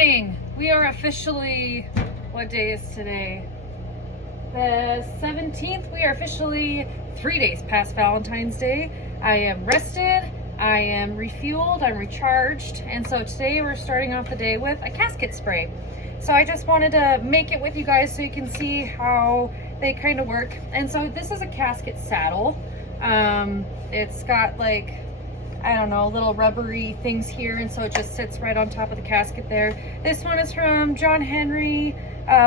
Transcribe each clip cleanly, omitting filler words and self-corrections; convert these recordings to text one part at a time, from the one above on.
morning. We are officially, what day is today? The 17th. We are officially 3 days past Valentine's Day. I am rested, I am refueled, I'm recharged, and so today we're starting off the day with a casket spray. So I just wanted to make it with you guys so you can see how they kind of work. And so this is a casket saddle. It's got like, I don't know, little rubbery things here, and so it just sits right on top of the casket there. This one is from John Henry,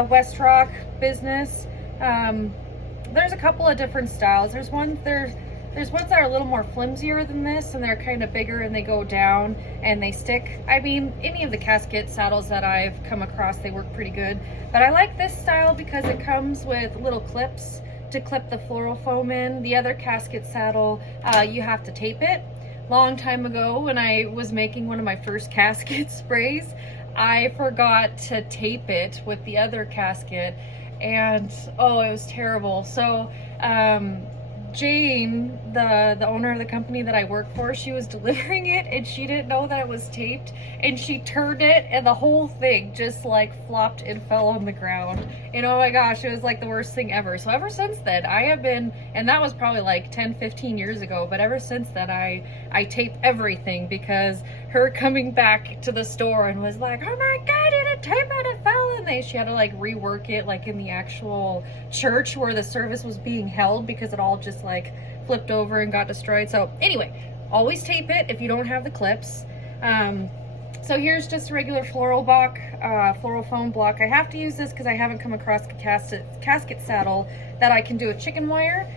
West Rock Business. There's a couple of different styles. There's ones that are a little more flimsier than this, and they're kind of bigger and they go down and they stick. I mean, any of the casket saddles that I've come across, they work pretty good. But I like this style because it comes with little clips to clip the floral foam in. The other casket saddle, you have to tape it. Long time ago when I was making one of my first casket sprays, I forgot to tape it with the other casket, and oh, it was terrible. So Jane, the owner of the company that I work for, she was delivering it and she didn't know that it was taped, and she turned it and the whole thing just like flopped and fell on the ground. And oh my gosh, it was like the worst thing ever. So ever since then I have been, and that was probably like 10-15 years ago, but ever since then I tape everything, because her coming back to the store and was like, oh my god, you didn't tape it, it fell, and she had to like rework it like in the actual church where the service was being held, because it all just like flipped over and got destroyed. So anyway, always tape it if you don't have the clips. So here's just a regular floral foam block. I have to use this because I haven't come across a casket saddle that I can do with chicken wire.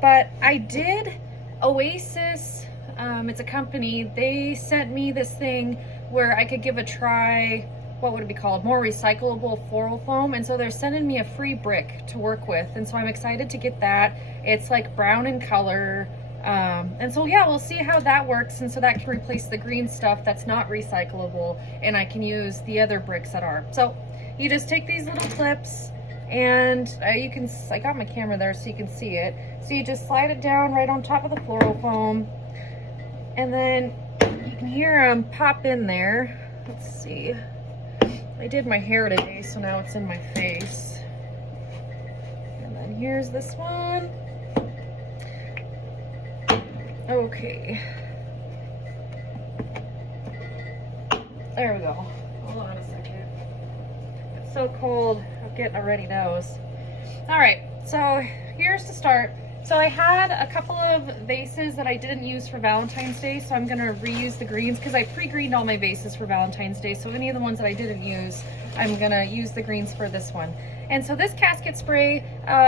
But I did Oasis, it's a company, they sent me this thing where I could give a try, what would it be called, more recyclable floral foam, and so they're sending me a free brick to work with, and so I'm excited to get that. It's like brown in color, and so yeah, we'll see how that works, and so that can replace the green stuff that's not recyclable, and I can use the other bricks that are. So you just take these little clips, and I got my camera there so you can see it. So you just slide it down right on top of the floral foam, and then you can hear them pop in there. Let's see. I did my hair today, so now it's in my face. And then here's this one. Okay. There we go. Hold on a second. It's so cold. I'm getting a ready nose. All right, so here's to start. So I had a couple of vases that I didn't use for Valentine's Day, so I'm gonna reuse the greens because I pre-greened all my vases for Valentine's Day. So any of the ones that I didn't use, I'm gonna use the greens for this one. And so this casket spray,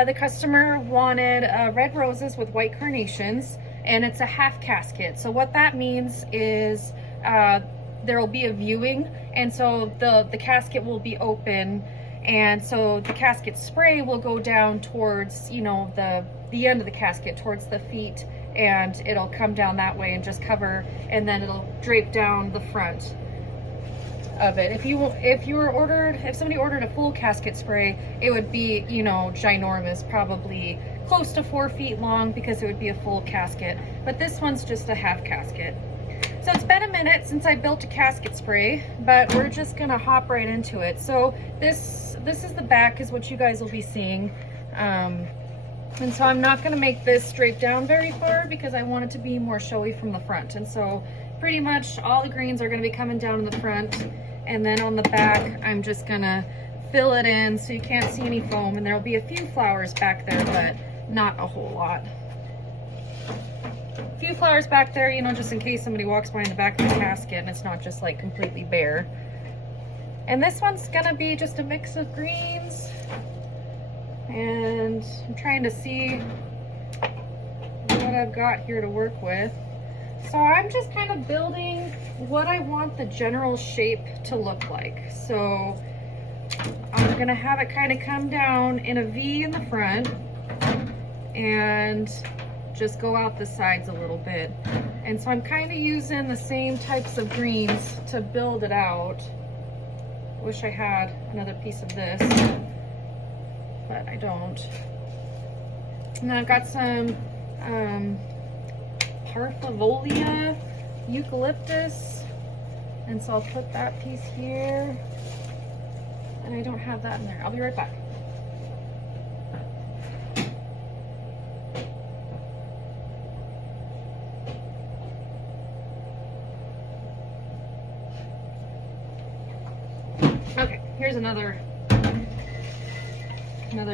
the customer wanted red roses with white carnations, and it's a half casket. So what that means is there will be a viewing, and so the casket will be open, and so the casket spray will go down towards, you know, the end of the casket, towards the feet, and it'll come down that way and just cover, and then it'll drape down the front of it. If somebody ordered a full casket spray, it would be, you know, ginormous, probably close to 4 feet long, because it would be a full casket. But this one's just a half casket. So it's been a minute since I built a casket spray, but we're just gonna hop right into it. So this is the back, is what you guys will be seeing. And so I'm not gonna make this drape down very far because I want it to be more showy from the front. And so pretty much all the greens are gonna be coming down in the front, and then on the back, I'm just gonna fill it in so you can't see any foam, and there'll be a few flowers back there, but not a whole lot. A few flowers back there, you know, just in case somebody walks by in the back of the casket and it's not just like completely bare. And this one's gonna be just a mix of greens, and I'm trying to see what I've got here to work with. So I'm just kind of building what I want the general shape to look like. So I'm gonna have it kind of come down in a V in the front and just go out the sides a little bit. And so I'm kind of using the same types of greens to build it out. Wish I had another piece of this, but I don't. And then I've got some Parthavolia eucalyptus And so I'll put that piece here. And I don't have that in there. I'll be right back. Okay, here's another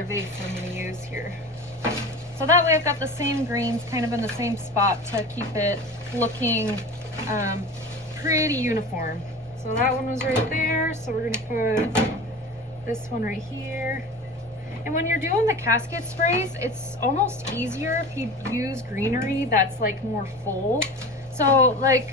vase I'm going to use here. So that way I've got the same greens kind of in the same spot to keep it looking pretty uniform. So that one was right there, so we're going to put this one right here. And when you're doing the casket sprays, it's almost easier if you use greenery that's like more full. So like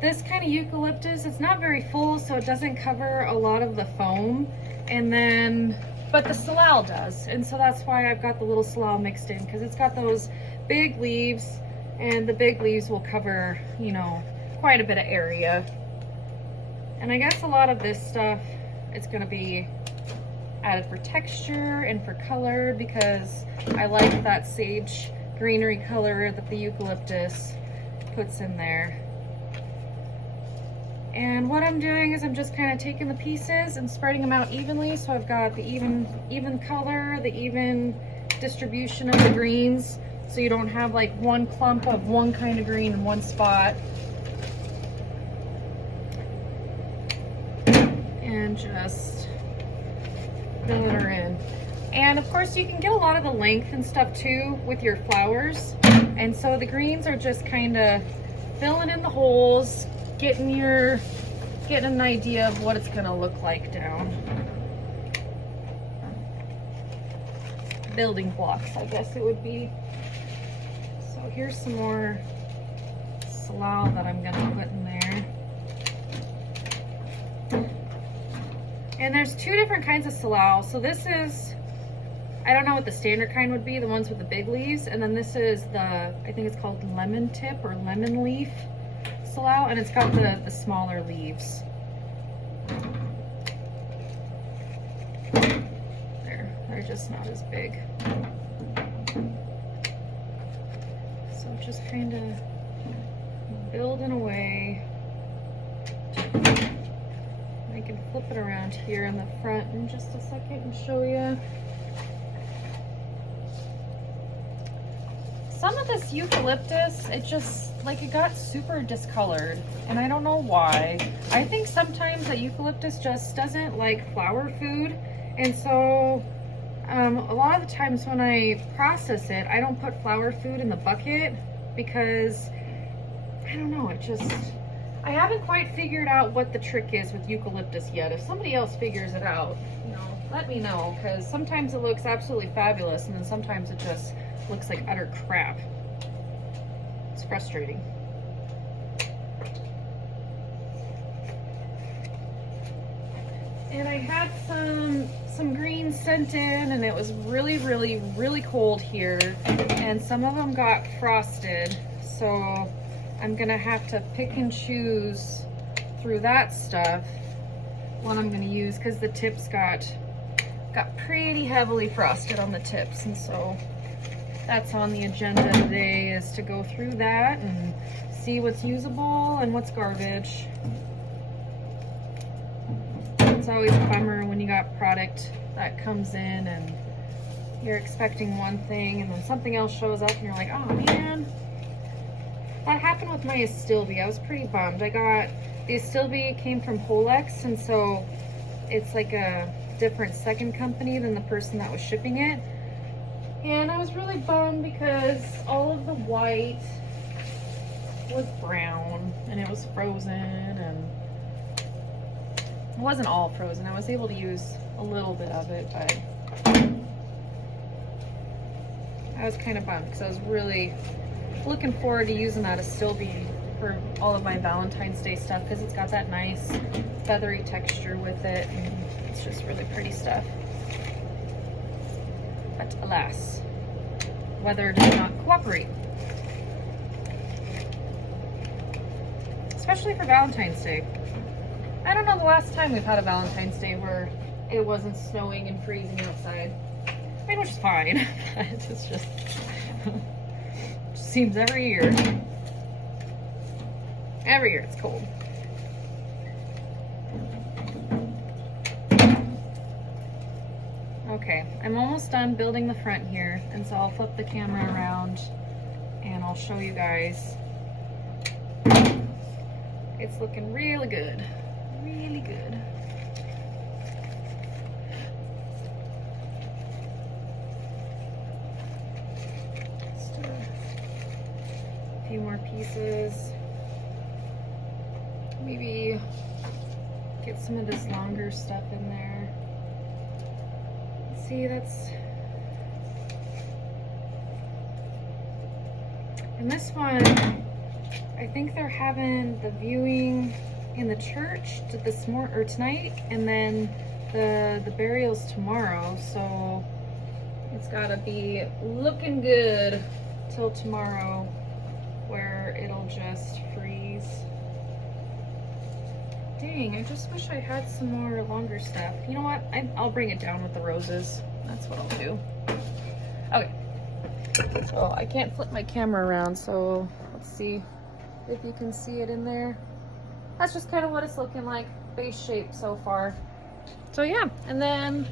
this kind of eucalyptus, it's not very full, so it doesn't cover a lot of the foam. And then, but the salal does. And so that's why I've got the little salal mixed in, because it's got those big leaves, and the big leaves will cover, you know, quite a bit of area. And I guess a lot of this stuff, it's gonna be added for texture and for color, because I like that sage greenery color that the eucalyptus puts in there. And what I'm doing is I'm just kind of taking the pieces and spreading them out evenly, so I've got the even color, the even distribution of the greens, so you don't have like one clump of one kind of green in one spot. And just fill her in. And of course you can get a lot of the length and stuff too with your flowers, and so the greens are just kind of filling in the holes, getting an idea of what it's gonna look like down. Building blocks, I guess it would be. So here's some more salal that I'm gonna put in there. And there's two different kinds of salal. So this is, I don't know what the standard kind would be, the ones with the big leaves. And then this is the, I think it's called lemon tip or lemon leaf salal, and it's got the smaller leaves. They're just not as big. So just kind of building away. I can flip it around here in the front in just a second and show you. Some of this eucalyptus, it just, like, it got super discolored, and I don't know why. I think sometimes that eucalyptus just doesn't like flower food, and so a lot of the times when I process it, I don't put flower food in the bucket because, I don't know, it just, I haven't quite figured out what the trick is with eucalyptus yet. If somebody else figures it out, you know, let me know, because sometimes it looks absolutely fabulous, and then sometimes it just looks like utter crap. It's frustrating. And I had some greens sent in, and it was really cold here, and some of them got frosted, so I'm gonna have to pick and choose through that stuff what I'm gonna use, because the tips got pretty heavily frosted on the tips, and so that's on the agenda today, is to go through that and see what's usable and what's garbage. It's always a bummer when you got product that comes in and you're expecting one thing and then something else shows up and you're like, oh man. That happened with my Astilbe. I was pretty bummed. I got, the Astilbe came from Polex, and so it's like a different second company than the person that was shipping it. And I was really bummed because all of the white was brown and it was frozen, and it wasn't all frozen. I was able to use a little bit of it, but I was kind of bummed because I was really looking forward to using that Astilbe for all of my Valentine's Day stuff, because it's got that nice feathery texture with it, and it's just really pretty stuff. But alas, weather does not cooperate. Especially for Valentine's Day. I don't know the last time we've had a Valentine's Day where it wasn't snowing and freezing outside. I mean, which is fine, but it's just, seems every year. Every year it's cold. Okay, I'm almost done building the front here, and so I'll flip the camera around and I'll show you guys. It's looking really good, really good. Just a few more pieces. Maybe get some of this longer stuff in there. See, that's, and this one, I think they're having the viewing in the church this morning or tonight, and then the burial's tomorrow, so it's gotta be looking good till tomorrow, where it'll just freeze. Dang, I just wish I had some more longer stuff. You know what? I'll bring it down with the roses. That's what I'll do. Okay. So I can't flip my camera around, so let's see if you can see it in there. That's just kind of what it's looking like, base shape so far. So yeah, and then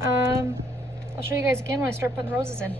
I'll show you guys again when I start putting the roses in.